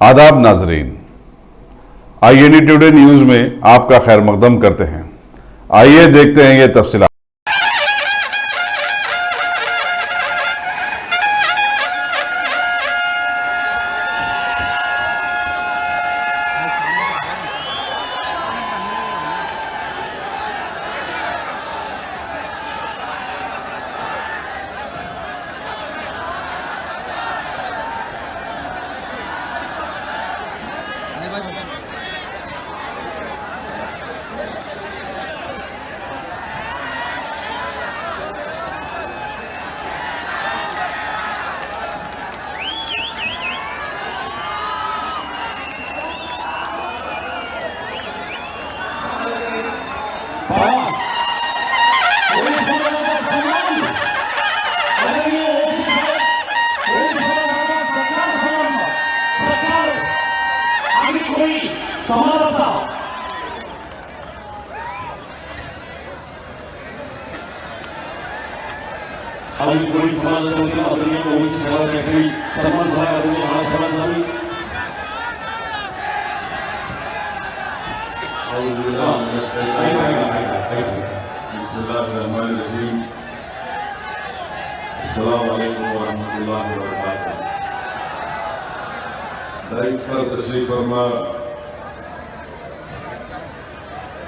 आदाब नाजरीन, INA today news में आपका खैर मकदम करते हैं। आइए देखते हैं ये तफसीलात। समाजाचा आणि कोळी समाजामध्ये आदरणीय ओबीसी समाजासाठी सन्मान झाला आदरणीय महाराष्ट्रांसाठी अस्सलाम वालेकुम वरहमतुल्लाहि वबरकातुहू। दाइफ पर तशरीफ फरमा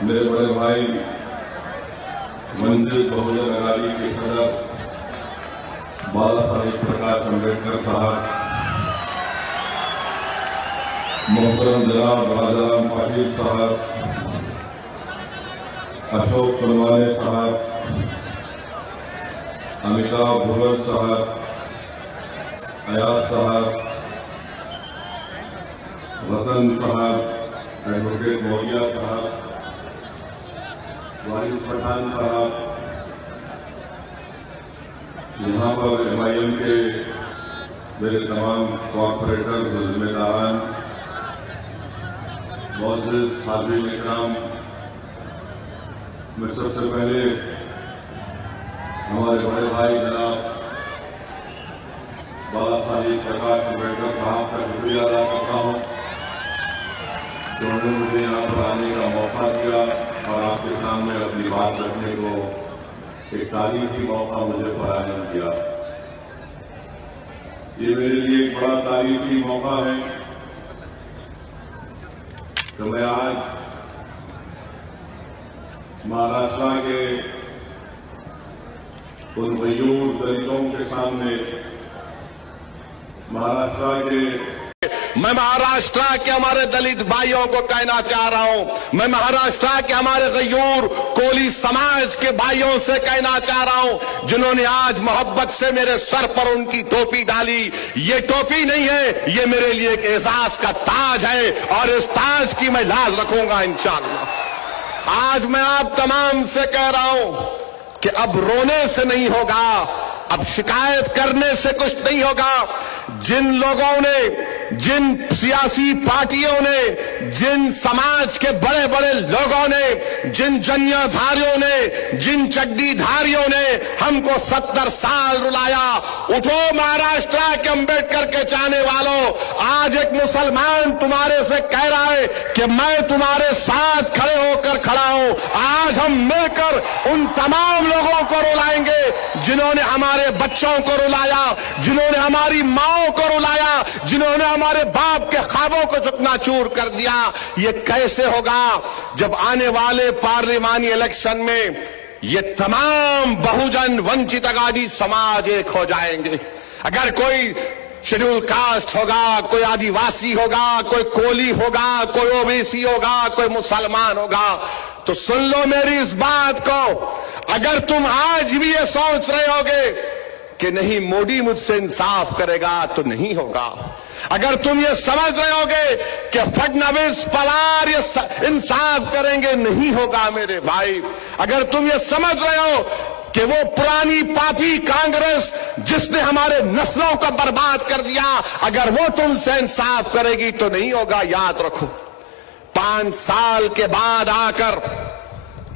मेरे बड़े भाई वंचित बहुजन अघाड़ी के सदर बाला साहेब प्रकाश अम्बेडकर साहब, मोहतरम जनाब राजाराम पाटिल साहब, अशोक तलवाने साहब, अमिताभ भुवन साहब, अयाज साहब, रतन साहब, एडवोकेट मौलिया साहब, वारिस पठान साहब, यहाँ पर MIM के मेरे तमाम कॉर्पोरेटर्स और जिम्मेदारान, बॉसेस, हाजिर इकराम, मैं सबसे पहले हमारे बड़े भाई जनाब बाला साहेब प्रकाश अम्बेडकर साहब का शुक्रिया अदा करता हूँ कि उन्होंने मुझे यहाँ पर आने का मौका दिया और आपके सामने अपनी बात रखने को एक तारीखी मौका मुझे फराहम किया। ये मेरे लिए एक बड़ा तारीखी मौका है कि मैं आज महाराष्ट्र के उन मयूर दलितों के सामने मैं महाराष्ट्र के हमारे दलित भाइयों को कहना चाह रहा हूं, मैं महाराष्ट्र के हमारे गयूर कोली समाज के भाइयों से कहना चाह रहा हूं, जिन्होंने आज मोहब्बत से मेरे सर पर उनकी टोपी डाली। ये टोपी नहीं है, ये मेरे लिए एक एजाज का ताज है और इस ताज की मैं लाज रखूंगा इंशाअल्लाह। आज मैं आप तमाम से कह रहा हूं कि अब रोने से नहीं होगा, अब शिकायत करने से कुछ नहीं होगा। जिन लोगों ने, जिन सियासी पार्टियों ने, जिन समाज के बड़े बड़े लोगों ने, जिन जन्याधारियों ने, जिन चड्डीधारियों ने हमको 70 साल रुलाया, उठो महाराष्ट्र के अम्बेडकर के चाहने वालों, आज एक मुसलमान तुम्हारे से कह रहा है कि मैं तुम्हारे साथ खड़े होकर खड़ा हूं। आज हम मिलकर उन तमाम लोगों को रुलाएंगे जिन्होंने हमारे बच्चों को रुलाया, जिन्होंने हमारी माओ को रुलाया, जिन्होंने हमारे बाप के ख्वाबों को चकनाचूर कर दिया। ये कैसे होगा जब आने वाले पार्लिमानी इलेक्शन में ये तमाम बहुजन वंचित अघाड़ी समाज एक हो जाएंगे। अगर कोई शेड्यूल कास्ट होगा, कोई आदिवासी होगा, कोई कोली होगा, कोई ओबीसी होगा, कोई मुसलमान होगा, तो सुन लो मेरी इस बात को। अगर तुम आज भी ये सोच रहे होगे कि नहीं मोदी मुझसे इंसाफ करेगा, तो नहीं होगा। अगर तुम ये समझ रहे होगे कि फडणवीस पवार ये इंसाफ करेंगे, नहीं होगा मेरे भाई। अगर तुम ये समझ रहे हो कि वो पुरानी पापी कांग्रेस जिसने हमारे नस्लों को बर्बाद कर दिया, अगर वो तुमसे इंसाफ करेगी तो नहीं होगा। याद रखो, 5 साल के बाद आकर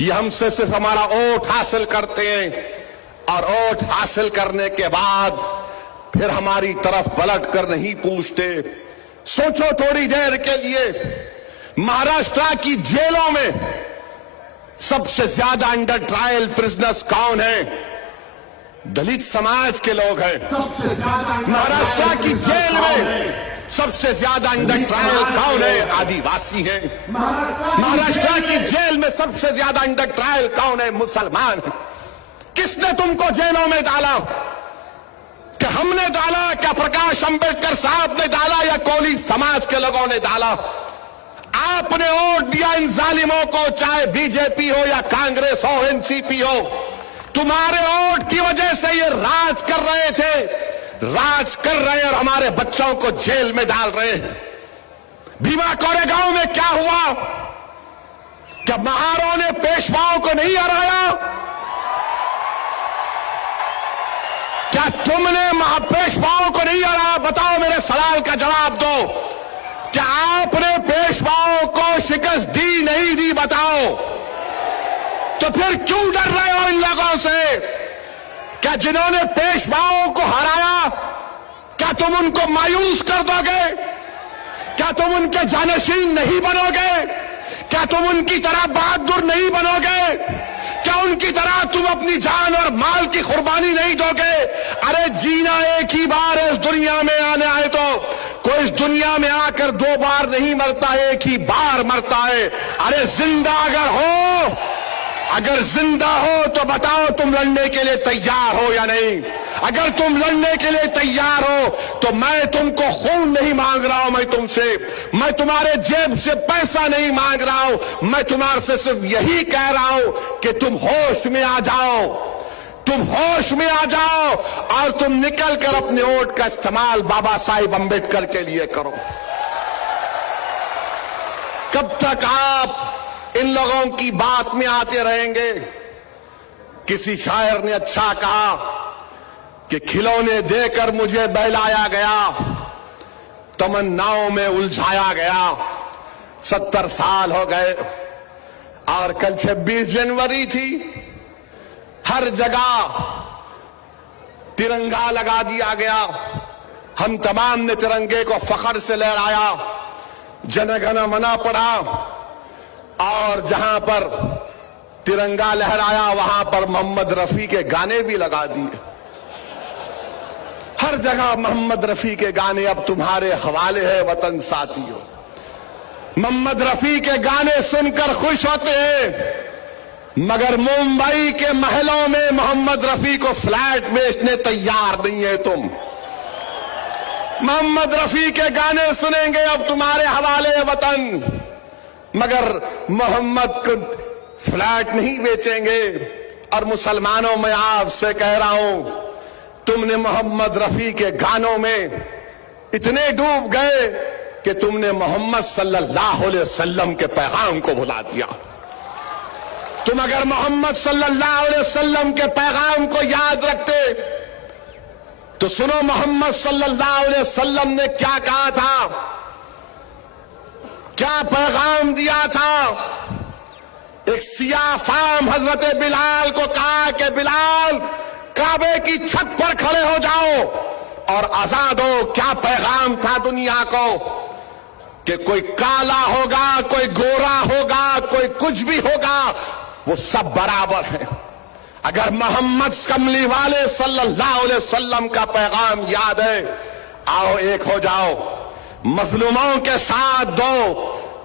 ये हमसे सिर्फ हमारा वोट हासिल करते हैं और वोट हासिल करने के बाद फिर हमारी तरफ पलट कर नहीं पूछते, सोचो थोड़ी देर के लिए, महाराष्ट्र की जेलों में सबसे ज्यादा अंडर ट्रायल प्रिजनर्स कौन है? दलित समाज के लोग हैं। महाराष्ट्र की जेल में सबसे ज्यादा अंडर ट्रायल कौन है? आदिवासी हैं। महाराष्ट्र की जेल में सबसे ज्यादा अंडर ट्रायल कौन है? मुसलमान। किसने तुमको जेलों में डाला? क्या हमने डाला? क्या प्रकाश अंबेडकर साहब ने डाला या कोली समाज के लोगों ने डाला? आपने वोट दिया इन जालिमों को, चाहे बीजेपी हो या कांग्रेस हो, एनसीपी हो। तुम्हारे वोट की वजह से ये राज कर रहे थे, राज कर रहे हैं और हमारे बच्चों को जेल में डाल रहे हैं। भीमा कोरेगांव में क्या हुआ? क्या महारों ने पेशवाओं को नहीं हराया? क्या तुमने पेशवाओं को नहीं हराया? बताओ, मेरे सवाल का जवाब दो। क्या आपने पेशवाओं को शिकस्त दी नहीं दी? बताओ। तो फिर क्यों डर रहे हो इन लोगों से? क्या जिन्होंने पेशवाओं को हराया, क्या तुम उनको मायूस कर दोगे? क्या तुम उनके जानशीन नहीं बनोगे? क्या तुम उनकी तरह बहादुर नहीं बनोगे? क्या उनकी तरह तुम अपनी जान और माल की कुर्बानी नहीं दोगे? अरे जीना एक ही बार है, इस दुनिया में आने आए तो कोई इस दुनिया में आकर दो बार नहीं मरता, एक ही बार मरता है। अरे जिंदा अगर जिंदा हो तो बताओ, तुम लड़ने के लिए तैयार हो या नहीं? अगर तुम लड़ने के लिए तैयार हो तो मैं तुमको खून नहीं मांग रहा हूं, मैं तुम्हारे जेब से पैसा नहीं मांग रहा हूं, मैं तुम्हारे से सिर्फ यही कह रहा हूं कि तुम होश में आ जाओ, तुम होश में आ जाओ और तुम निकल कर अपने वोट का इस्तेमाल बाबा साहिब अंबेडकर के लिए करो। कब तक आप इन लोगों की बात में आते रहेंगे? किसी शायर ने अच्छा कहा कि खिलौने देकर मुझे बहलाया गया, तमन्नाओं में उलझाया गया। 70 साल हो गए और कल 26 जनवरी थी। हर जगह तिरंगा लगा दिया गया। हम तमाम ने तिरंगे को फख्र से लहराया, जनगण मना पड़ा और जहां पर तिरंगा लहराया वहां पर मोहम्मद रफी के गाने भी लगा दिए। हर जगह मोहम्मद रफी के गाने अब तुम्हारे हवाले है वतन साथियों। मोहम्मद रफी के गाने सुनकर खुश होते हैं, मगर मुंबई के महलों में मोहम्मद रफी को फ्लैट बेचने तैयार नहीं है तुम। मोहम्मद रफी के गाने सुनेंगे अब तुम्हारे हवाले वतन, मगर मोहम्मद को फ्लैट नहीं बेचेंगे। और मुसलमानों में आपसे कह रहा हूं, तुमने मोहम्मद रफी के गानों में इतने डूब गए कि तुमने मोहम्मद सल्लल्लाहु अलैहि वसल्लम के पैगाम को भुला दिया। तुम अगर मोहम्मद सल्लल्लाहु अलैहि वसल्लम के पैगाम को याद रखते तो सुनो मोहम्मद सल्लल्लाहु अलैहि वसल्लम ने क्या कहा था, क्या पैगाम दिया था। एक सियाह फाम हजरत बिलाल को कहा कि बिलाल काबे की छत पर खड़े हो जाओ और आजाद हो। क्या पैगाम था दुनिया को कि कोई काला होगा, कोई गोरा होगा, कोई कुछ भी होगा, वो सब बराबर है। अगर मोहम्मद कमली वाले सल्लल्लाहु अलैहि वसल्लम का पैगाम याद है, आओ एक हो जाओ, मजलूमों के साथ दो,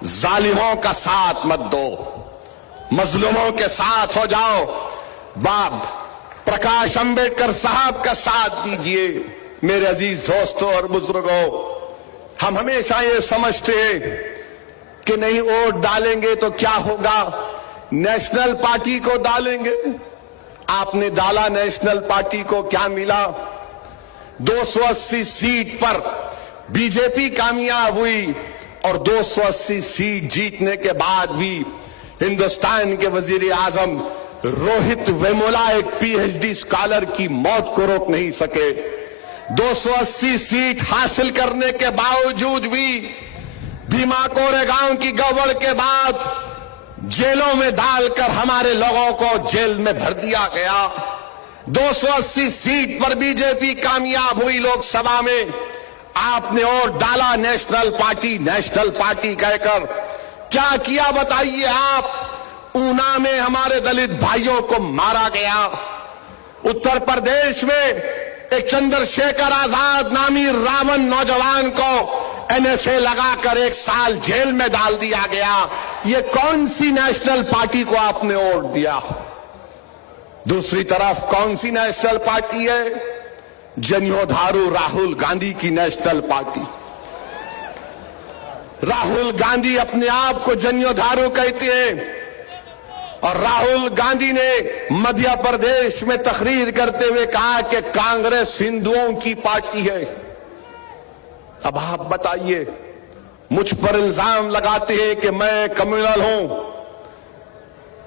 जालिमों का साथ मत दो। मजलूमों के साथ हो जाओ, बाप प्रकाश अंबेडकर साहब का साथ दीजिए। मेरे अजीज दोस्तों और बुजुर्गों, हम हमेशा ये समझते हैं कि नहीं वोट डालेंगे तो क्या होगा, नेशनल पार्टी को डालेंगे। आपने डाला नेशनल पार्टी को, क्या मिला? 280 सीट पर बीजेपी कामयाब हुई और 280 सीट जीतने के बाद भी हिंदुस्तान के वजीर आजम रोहित वेमुला एक पीएचडी स्कॉलर की मौत को रोक नहीं सके। 280 सीट हासिल करने के बावजूद भी भीमा कोरेगांव की गड़बड़ के बाद जेलों में डालकर हमारे लोगों को जेल में भर दिया गया। 280 सीट पर बीजेपी कामयाब हुई लोकसभा में आपने वोट डाला नेशनल पार्टी कहकर। क्या किया बताइए आप? ऊना में हमारे दलित भाइयों को मारा गया। उत्तर प्रदेश में एक चंद्रशेखर आजाद नामी रावण नौजवान को एनएसए लगाकर 1 साल जेल में डाल दिया गया। ये कौन सी नेशनल पार्टी को आपने वोट दिया? दूसरी तरफ कौन सी नेशनल पार्टी है? जनियोधारू राहुल गांधी की नेशनल पार्टी। राहुल गांधी अपने आप को जनियोधारू कहते हैं और राहुल गांधी ने मध्य प्रदेश में तकरीर करते हुए कहा कि कांग्रेस हिंदुओं की पार्टी है। अब आप बताइए, मुझ पर इल्जाम लगाते हैं कि मैं कम्युनल हूं,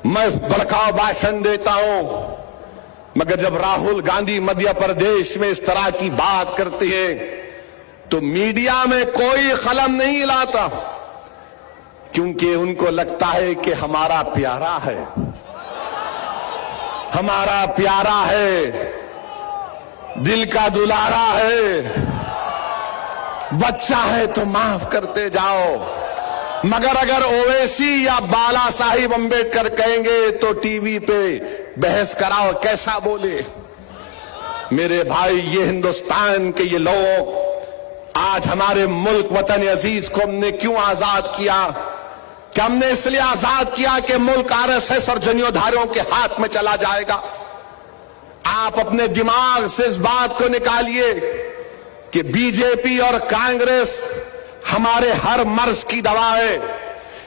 मैं भड़काऊ भाषण देता हूं, मगर जब राहुल गांधी मध्य प्रदेश में इस तरह की बात करते हैं तो मीडिया में कोई कलम नहीं हिलाता, क्योंकि उनको लगता है कि हमारा प्यारा है, हमारा प्यारा है, दिल का दुलारा है, बच्चा है तो माफ करते जाओ। मगर अगर ओवैसी या बाला साहिब अंबेडकर कहेंगे तो टीवी पे बहस कराओ, कैसा बोले? मेरे भाई, ये हिंदुस्तान के ये लोग, आज हमारे मुल्क वतन अजीज को हमने क्यों आजाद किया? क्या हमने इसलिए आजाद किया कि मुल्क आरएसएस और जनियोधारियों के हाथ में चला जाएगा? आप अपने दिमाग से इस बात को निकालिए कि बीजेपी और कांग्रेस हमारे हर मर्ज की दवा है।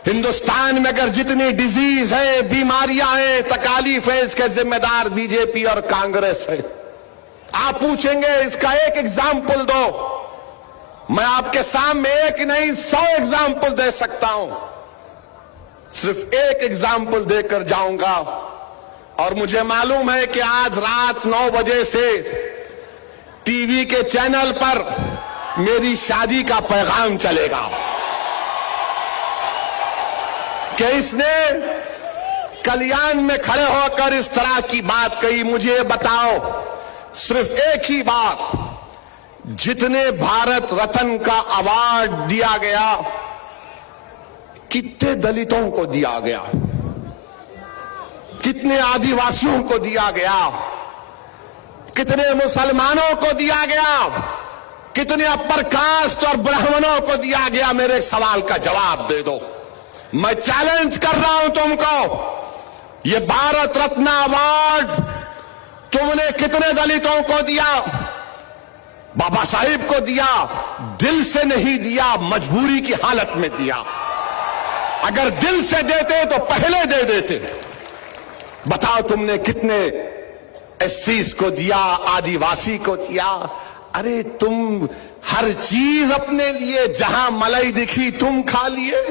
हिंदुस्तान में अगर जितनी डिजीज है, बीमारियां हैं, तकालीफ है, इसके जिम्मेदार बीजेपी और कांग्रेस है। आप पूछेंगे इसका एक एग्जाम्पल दो, मैं आपके सामने एक नहीं 100 एग्जाम्पल दे सकता हूं। सिर्फ एक एग्जाम्पल देकर जाऊंगा और मुझे मालूम है कि आज रात 9 बजे से टीवी के चैनल पर मेरी शादी का पैगाम चलेगा कि इसने कल्याण में खड़े होकर इस तरह की बात कही। मुझे बताओ सिर्फ एक ही बात, जितने भारत रत्न का अवार्ड दिया गया कितने दलितों को दिया गया, कितने आदिवासियों को दिया गया, कितने मुसलमानों को दिया गया, कितने अपर कास्ट और ब्राह्मणों को दिया गया? मेरे सवाल का जवाब दे दो। मैं चैलेंज कर रहा हूं तुमको, ये भारत रत्न अवार्ड तुमने कितने दलितों को दिया? बाबा साहिब को दिया, दिल से नहीं दिया, मजबूरी की हालत में दिया। अगर दिल से देते तो पहले दे देते। बताओ तुमने कितने एससीज को दिया, आदिवासी को दिया? अरे तुम हर चीज अपने लिए, जहां मलाई दिखी तुम खा लिए,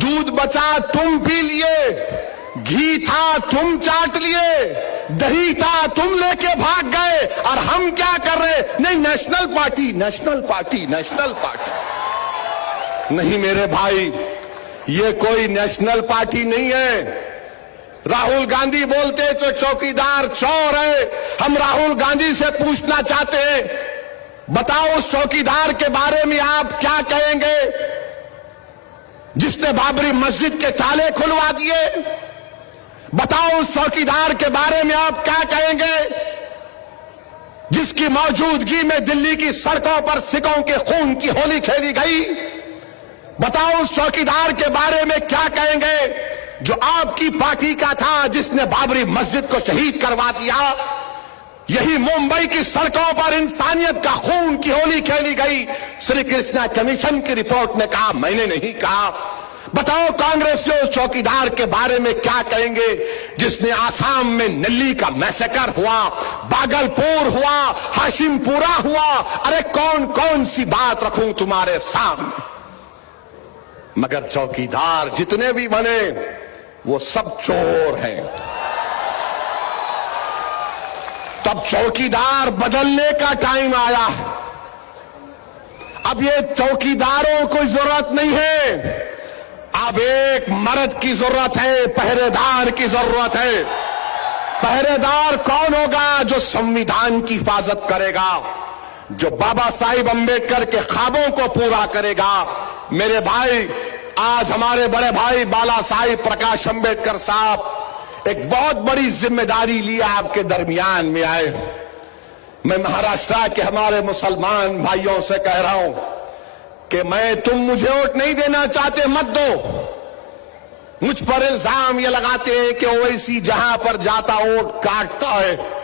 दूध बचा तुम पी लिए, घी था तुम चाट लिए, दही था तुम लेके भाग गए, और हम क्या कर रहे? नहीं, national party, national party, national party. नहीं मेरे भाई, ये कोई नेशनल पार्टी नहीं है। राहुल गांधी बोलते तो चौकीदार चोर है। हम राहुल गांधी से पूछना चाहते हैं, बताओ उस चौकीदार के बारे में आप क्या कहेंगे जिसने बाबरी मस्जिद के ताले खुलवा दिए? बताओ उस चौकीदार के बारे में आप क्या कहेंगे जिसकी मौजूदगी में दिल्ली की सड़कों पर सिखों के खून की होली खेली गई? बताओ उस चौकीदार के बारे में क्या कहेंगे जो आपकी पार्टी का था, जिसने बाबरी मस्जिद को शहीद करवा दिया? यही मुंबई की सड़कों पर इंसानियत का खून की होली खेली गई। श्री कृष्णा कमीशन की रिपोर्ट ने कहा, मैंने नहीं कहा। बताओ कांग्रेसियों उस चौकीदार के बारे में क्या कहेंगे जिसने आसाम में नल्ली का मैसेकर हुआ, भागलपुर हुआ, हाशिमपुरा हुआ? अरे कौन कौन सी बात रखूं तुम्हारे सामने? मगर चौकीदार जितने भी बने वो सब चोर हैं। तब चौकीदार बदलने का टाइम आया। अब ये चौकीदारों को जरूरत नहीं है, अब एक मर्द की जरूरत है, पहरेदार की जरूरत है। पहरेदार कौन होगा? जो संविधान की हिफाजत करेगा, जो बाबा साहिब अंबेडकर के ख्वाबों को पूरा करेगा। मेरे भाई, आज हमारे बड़े भाई बाला साहिब प्रकाश अंबेडकर साहब एक बहुत बड़ी जिम्मेदारी लिए आपके दरमियान में आए। मैं महाराष्ट्र के हमारे मुसलमान भाइयों से कह रहा हूं कि तुम मुझे वोट नहीं देना चाहते, मत दो। मुझ पर इल्जाम ये लगाते हैं कि ओवैसी जहां पर जाता वोट काटता है।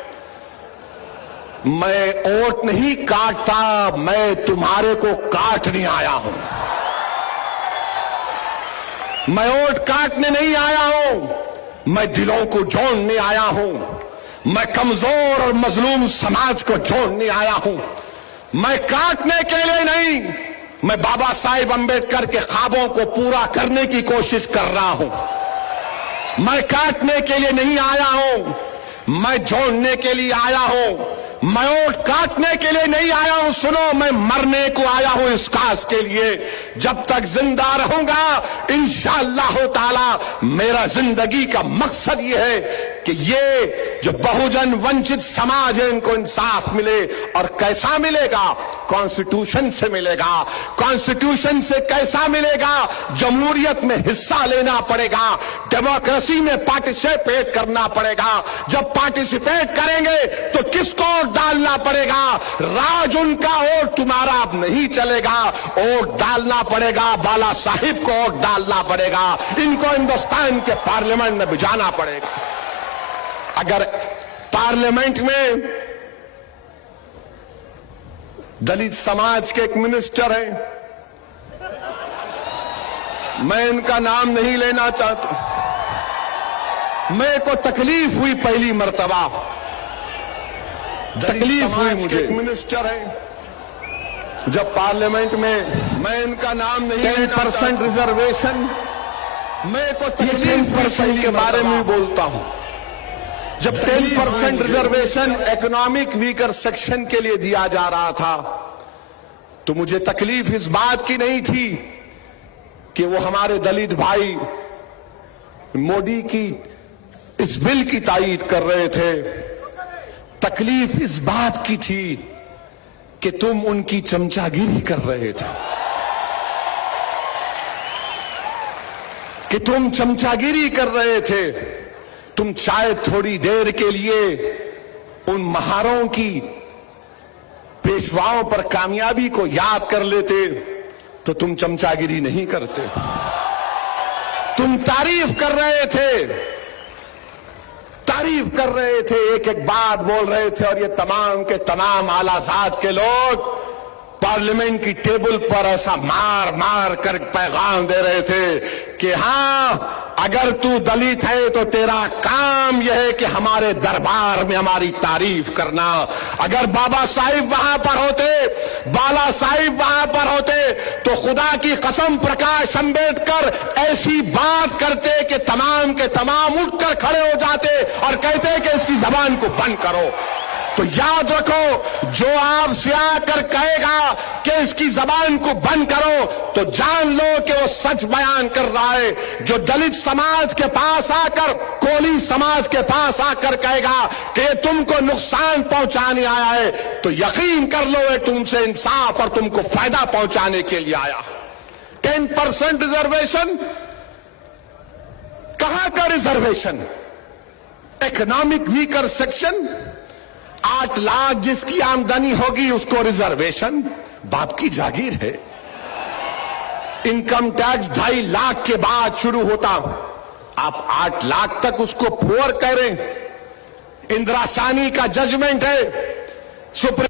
मैं वोट नहीं काटता, मैं तुम्हारे को काटने आया हूं। मैं वोट काटने नहीं आया हूं, मैं दिलों को जोड़ने आया हूं। मैं कमजोर और मजलूम समाज को जोड़ने आया हूं। मैं काटने के लिए नहीं, मैं बाबा साहिब अंबेडकर के ख्वाबों को पूरा करने की कोशिश कर रहा हूं। मैं काटने के लिए नहीं आया हूं, मैं जोड़ने के लिए आया हूं। मैं वोट काटने के लिए नहीं आया हूं। सुनो, मैं मरने को आया हूं इस काज के लिए। जब तक जिंदा रहूंगा इंशाअल्लाह ताला मेरा जिंदगी का मकसद यह है कि ये जो बहुजन वंचित समाज है इनको इंसाफ मिले। और कैसा मिलेगा? कॉन्स्टिट्यूशन से मिलेगा। कॉन्स्टिट्यूशन से कैसा मिलेगा? जमहूरियत में हिस्सा लेना पड़ेगा, डेमोक्रेसी में पार्टिसिपेट करना पड़ेगा। जब पार्टिसिपेट करेंगे तो किसको वोट डालना पड़ेगा? राज उनका, वोट तुम्हारा अब नहीं चलेगा। वोट डालना पड़ेगा, बाला साहिब को वोट डालना पड़ेगा। इनको हिंदुस्तान के पार्लियामेंट में भिजाना पड़ेगा। अगर पार्लियामेंट में दलित समाज के एक मिनिस्टर हैं, मैं इनका नाम नहीं लेना चाहता, मेरे को तकलीफ हुई पहली मर्तबा, तकलीफ हुई मुझे। एक मिनिस्टर है जब पार्लियामेंट में, मैं इनका नाम नहीं लेना 10% रिजर्वेशन, मेरे को तकलीफ 10% के बारे में बोलता हूं। जब 10% रिजर्वेशन इकोनॉमिक वीकर सेक्शन के लिए दिया जा रहा था तो मुझे तकलीफ इस बात की नहीं थी कि वो हमारे दलित भाई मोदी की इस बिल की तायीद कर रहे थे। तकलीफ इस बात की थी कि तुम उनकी चमचागिरी कर रहे थे, कि तुम चमचागिरी कर रहे थे। तुम शायद थोड़ी देर के लिए उन महारों की, पेशवाओं पर कामयाबी को याद कर लेते तो तुम चमचागिरी नहीं करते। तुम तारीफ कर रहे थे, तारीफ कर रहे थे, एक एक बात बोल रहे थे। और ये तमाम के तमाम आलाजाद के लोग पार्लियामेंट की टेबल पर ऐसा मार मार कर पैगाम दे रहे थे कि हां, अगर तू दलित है तो तेरा काम यह है कि हमारे दरबार में हमारी तारीफ करना। अगर बाबा साहिब वहां पर होते, बाला साहिब वहां पर होते तो खुदा की कसम प्रकाश अंबेडकर ऐसी बात करते कि तमाम के तमाम उठकर खड़े हो जाते और कहते कि इसकी जबान को बंद करो। तो याद रखो, जो आपसे आकर कहेगा कि इसकी जबान को बंद करो तो जान लो कि वो सच बयान कर रहा है। जो दलित समाज के पास आकर, कोली समाज के पास आकर कहेगा कि ये तुमको नुकसान पहुंचाने आया है तो यकीन कर लो ये तुमसे इंसाफ और तुमको फायदा पहुंचाने के लिए आया। 10% रिजर्वेशन, कहां का reservation? Economic weaker section, 8 lakh जिसकी आमदनी होगी उसको रिजर्वेशन। बाप की जागीर है। इनकम टैक्स 2.5 लाख के बाद शुरू होता, आप 8 लाख तक उसको पुअर करें। इंदिरा सानी का जजमेंट है, सुप्रीम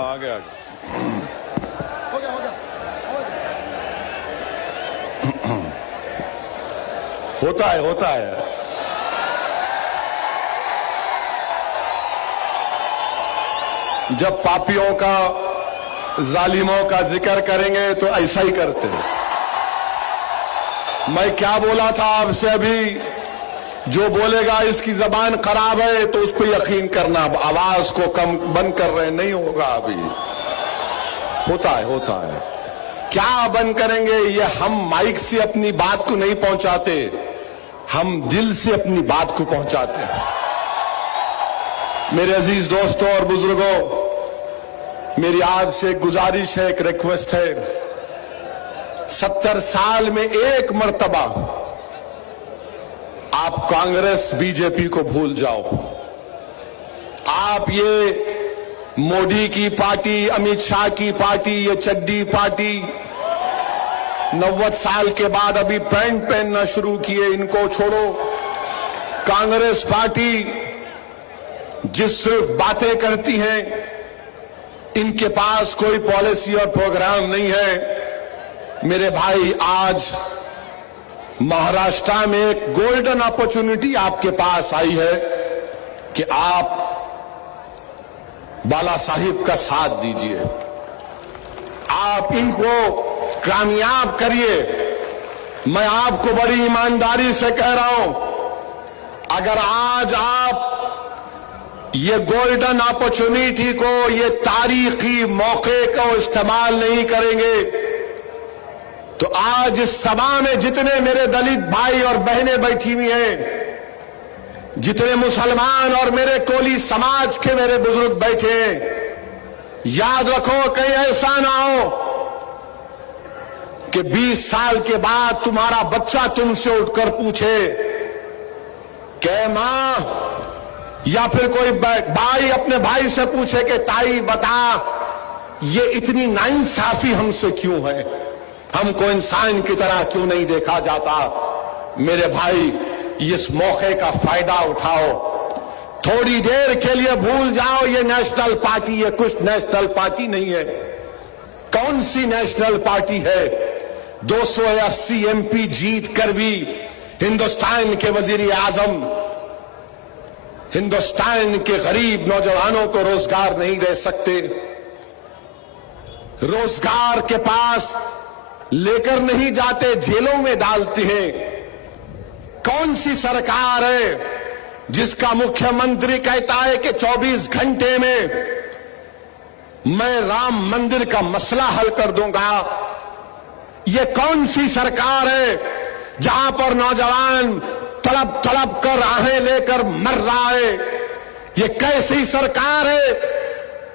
आगे आगे होता है जब पापियों का, जालिमों का जिक्र करेंगे तो ऐसा ही करते हैं। मैं क्या बोला था आपसे अभी, जो बोलेगा इसकी जबान खराब है तो उस पर यकीन करना। आवाज को कम बंद कर रहे, नहीं होगा अभी। होता है क्या बंद करेंगे? ये हम माइक से अपनी बात को नहीं पहुंचाते, हम दिल से अपनी बात को पहुंचाते हैं। मेरे अजीज दोस्तों और बुजुर्गों, मेरी आज से एक गुजारिश है, एक रिक्वेस्ट है। 70 साल में एक मर्तबा आप कांग्रेस बीजेपी को भूल जाओ। आप ये मोदी की पार्टी, अमित शाह की पार्टी, ये चड्डी पार्टी 90 साल के बाद अभी पैंट पहनना शुरू किए, इनको छोड़ो। कांग्रेस पार्टी जिस सिर्फ बातें करती हैं, इनके पास कोई पॉलिसी और प्रोग्राम नहीं है। मेरे भाई, आज महाराष्ट्र में एक गोल्डन अपॉर्चुनिटी आपके पास आई है कि आप बाला साहिब का साथ दीजिए, आप इनको कामयाब करिए। मैं आपको बड़ी ईमानदारी से कह रहा हूं, अगर आज आप ये गोल्डन अपॉर्चुनिटी को, ये तारीखी मौके को इस्तेमाल नहीं करेंगे तो आज इस सभा में जितने मेरे दलित भाई और बहनें बैठी हुई हैं, जितने मुसलमान और मेरे कोली समाज के मेरे बुजुर्ग बैठे हैं, याद रखो कहीं ऐसा ना हो कि 20 साल के बाद तुम्हारा बच्चा तुमसे उठकर पूछे कि मां, या फिर कोई भाई अपने भाई से पूछे कि ताई बता, ये इतनी नाइंसाफी हमसे क्यों है, हमको इंसान की तरह क्यों नहीं देखा जाता। मेरे भाई, इस मौके का फायदा उठाओ, थोड़ी देर के लिए भूल जाओ ये नेशनल पार्टी, ये कुछ नेशनल पार्टी नहीं है। कौन सी नेशनल पार्टी है? 280 MP जीत कर भी हिंदुस्तान के वजीर आजम हिंदुस्तान के गरीब नौजवानों को रोजगार नहीं दे सकते, रोजगार के पास लेकर नहीं जाते, जेलों में डालते हैं। कौन सी सरकार है जिसका मुख्यमंत्री कहता है कि 24 घंटे में मैं राम मंदिर का मसला हल कर दूंगा? ये कौन सी सरकार है जहां पर नौजवान तड़प तड़प कर आहें लेकर मर रहा है? ये कैसी सरकार है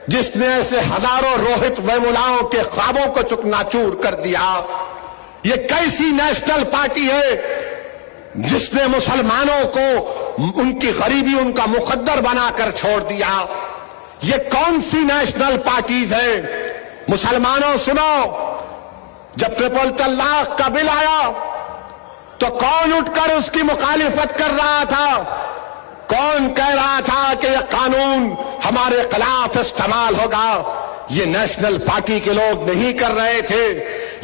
जिसने ऐसे हजारों रोहित वेमुलाओं के ख्वाबों को चुकनाचूर कर दिया? ये कैसी नेशनल पार्टी है जिसने मुसलमानों को उनकी गरीबी, उनका मुकद्दर बनाकर छोड़ दिया? ये कौन सी नेशनल पार्टीज है? मुसलमानों सुनो, जब ट्रिपल तलाक का बिल आया तो कौन उठकर उसकी मुखालिफत कर रहा था? कौन कह रहा था कि यह कानून हमारे खिलाफ इस्तेमाल होगा? ये नेशनल पार्टी के लोग नहीं कर रहे थे,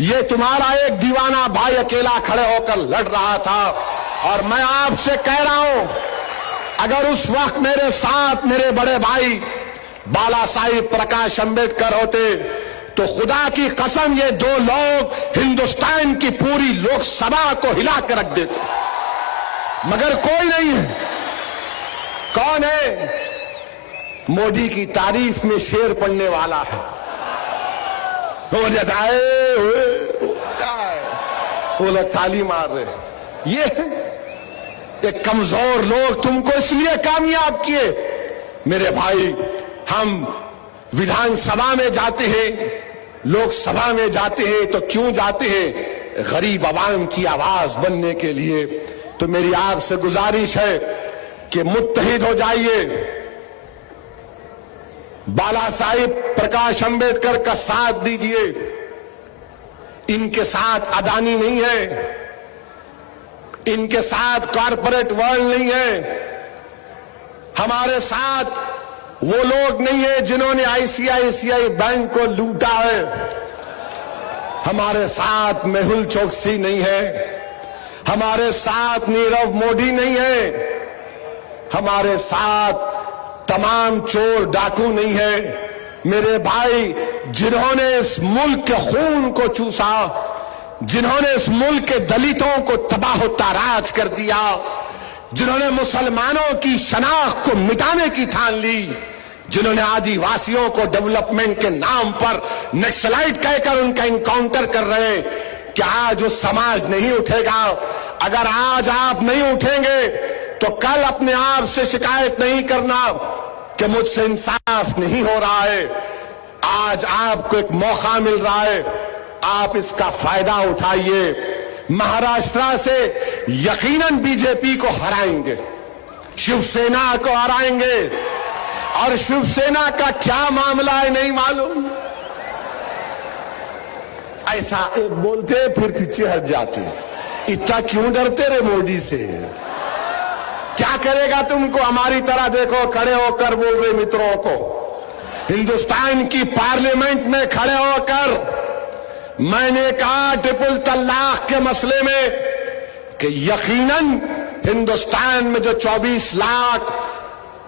ये तुम्हारा एक दीवाना भाई अकेला खड़े होकर लड़ रहा था। और मैं आपसे कह रहा हूं, अगर उस वक्त मेरे साथ मेरे बड़े भाई बाला साहिब प्रकाश अंबेडकर होते तो खुदा की कसम ये दो लोग हिंदुस्तान की पूरी लोकसभा को हिला कर रख देते, मगर कोई नहीं है। कौन है? मोदी की तारीफ में शेर पढ़ने वाला है, हो जाता है, वो लोग ताली मार रहे। ये कमजोर लोग तुमको इसलिए कामयाब किए। मेरे भाई, हम विधानसभा में जाते हैं, लोकसभा में जाते हैं तो क्यों जाते हैं? गरीब आवाम की आवाज बनने के लिए। तो मेरी आपसे गुजारिश है कि मुत्तहिद हो जाइए, बाला साहिब प्रकाश अंबेडकर का साथ दीजिए। इनके साथ अदानी नहीं है, इनके साथ कॉरपोरेट वर्ल्ड नहीं है, हमारे साथ वो लोग नहीं है जिन्होंने आईसीआईसीआई बैंक को लूटा है। हमारे साथ मेहुल चोकसी नहीं है, हमारे साथ नीरव मोदी नहीं है, हमारे साथ तमाम चोर डाकू नहीं है। मेरे भाई, जिन्होंने इस मुल्क के खून को चूसा, जिन्होंने इस मुल्क के दलितों को तबाह ताराज कर दिया, जिन्होंने मुसलमानों की शनाख्त को मिटाने की ठान ली, जिन्होंने आदिवासियों को डेवलपमेंट के नाम पर नक्सलाइट कहकर उनका इनकाउंटर कर रहे हैं, क्या आज वो समाज नहीं उठेगा? अगर आज आप नहीं उठेंगे तो कल अपने आप से शिकायत नहीं करना कि मुझसे इंसाफ नहीं हो रहा है। आज आपको एक मौका मिल रहा है, आप इसका फायदा उठाइए। महाराष्ट्र से यकीनन बीजेपी को हराएंगे, शिवसेना को हराएंगे। और शिवसेना का क्या मामला है नहीं मालूम, ऐसा एक बोलते फिर पीछे हट जाते। इतना क्यों डरते रे मोदी से? क्या करेगा तुमको? हमारी तरह देखो, खड़े होकर बोल रहे मित्रों को, हिंदुस्तान की पार्लियामेंट में खड़े होकर मैंने कहा ट्रिपल तलाक के मसले में कि यकीनन हिंदुस्तान में जो 24 लाख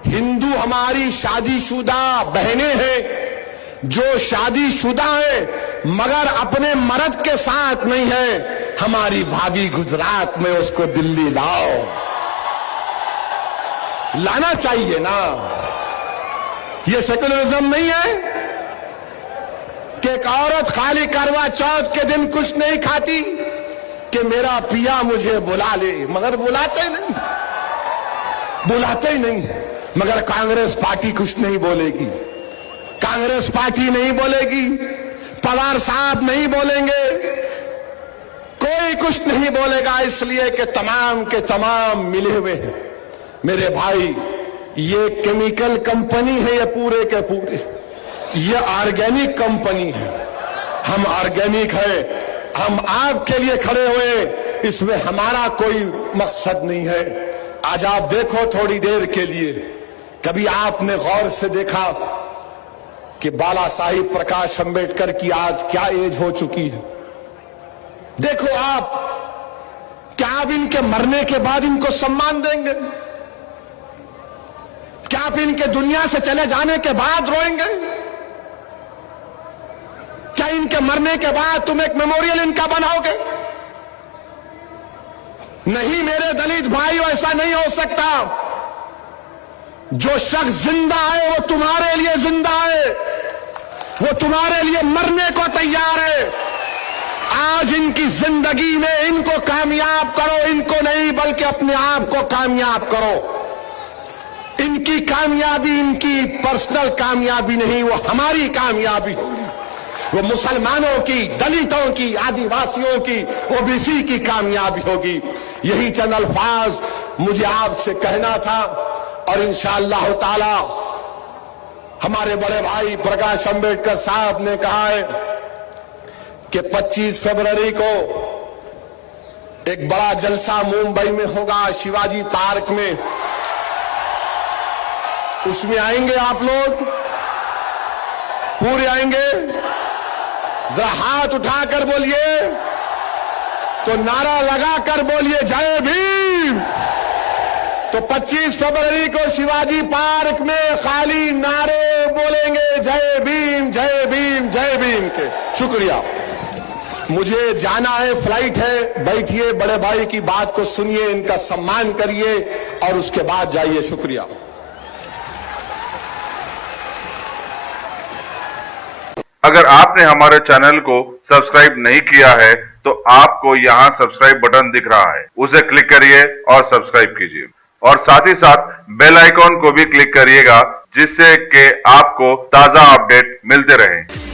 हिंदू हमारी शादीशुदा बहनें हैं, जो शादीशुदा है मगर अपने मर्द के साथ नहीं है, हमारी भाभी गुजरात में, उसको दिल्ली लाओ। लाना चाहिए ना। ये सेकुलरिज्म नहीं है कि एक औरत खाली करवा चौथ के दिन कुछ नहीं खाती कि मेरा पिया मुझे बुला ले, मगर बुलाते नहीं, बुलाते ही नहीं। मगर कांग्रेस पार्टी कुछ नहीं बोलेगी, कांग्रेस पार्टी नहीं बोलेगी, पवार साहब नहीं बोलेंगे, कोई कुछ नहीं बोलेगा, इसलिए कि तमाम के तमाम मिले हुए हैं। मेरे भाई, ये केमिकल कंपनी है, ये पूरे के पूरे, ये ऑर्गेनिक कंपनी है। हम ऑर्गेनिक है, हम आपके लिए खड़े हुए, इसमें हमारा कोई मकसद नहीं है। आज आप देखो थोड़ी देर के लिए, कभी आपने गौर से देखा कि बाला साहिब प्रकाश अंबेडकर की आज क्या एज हो चुकी है? देखो आप, क्या आप इनके मरने के बाद इनको सम्मान देंगे? क्या आप इनके दुनिया से चले जाने के बाद रोएंगे? क्या इनके मरने के बाद तुम एक मेमोरियल इनका बनाओगे? नहीं मेरे दलित भाइयों, ऐसा नहीं हो सकता। जो शख्स जिंदा है वो तुम्हारे लिए जिंदा है, वो तुम्हारे लिए मरने को तैयार है। आज इनकी जिंदगी में इनको कामयाब करो, इनको नहीं बल्कि अपने आप को कामयाब करो। इनकी कामयाबी इनकी पर्सनल कामयाबी नहीं, वो हमारी कामयाबी होगी, वो मुसलमानों की, दलितों की, आदिवासियों की, ओबीसी की कामयाबी होगी। यही चंद अल्फाज मुझे आपसे कहना था और इंशाअल्लाह ताला हमारे बड़े भाई प्रकाश अंबेडकर साहब ने कहा है कि 25 फरवरी को एक बड़ा जलसा मुंबई में होगा, शिवाजी पार्क में। उसमें आएंगे आप लोग? पूरे आएंगे? जरा हाथ उठाकर बोलिए, तो नारा लगाकर बोलिए जय भीम। तो 25 फरवरी को शिवाजी पार्क में खाली नारे बोलेंगे जय भीम जय भीम जय भीम के। शुक्रिया। मुझे जाना है, फ्लाइट है, बैठिए, बड़े भाई की बात को सुनिए, इनका सम्मान करिए और उसके बाद जाइए। शुक्रिया। अगर आपने हमारे चैनल को सब्सक्राइब नहीं किया है तो आपको यहाँ सब्सक्राइब बटन दिख रहा है, उसे क्लिक करिए और सब्सक्राइब कीजिए और साथ ही साथ बेल आइकॉन को भी क्लिक करिएगा, जिससे कि आपको ताजा अपडेट मिलते रहें।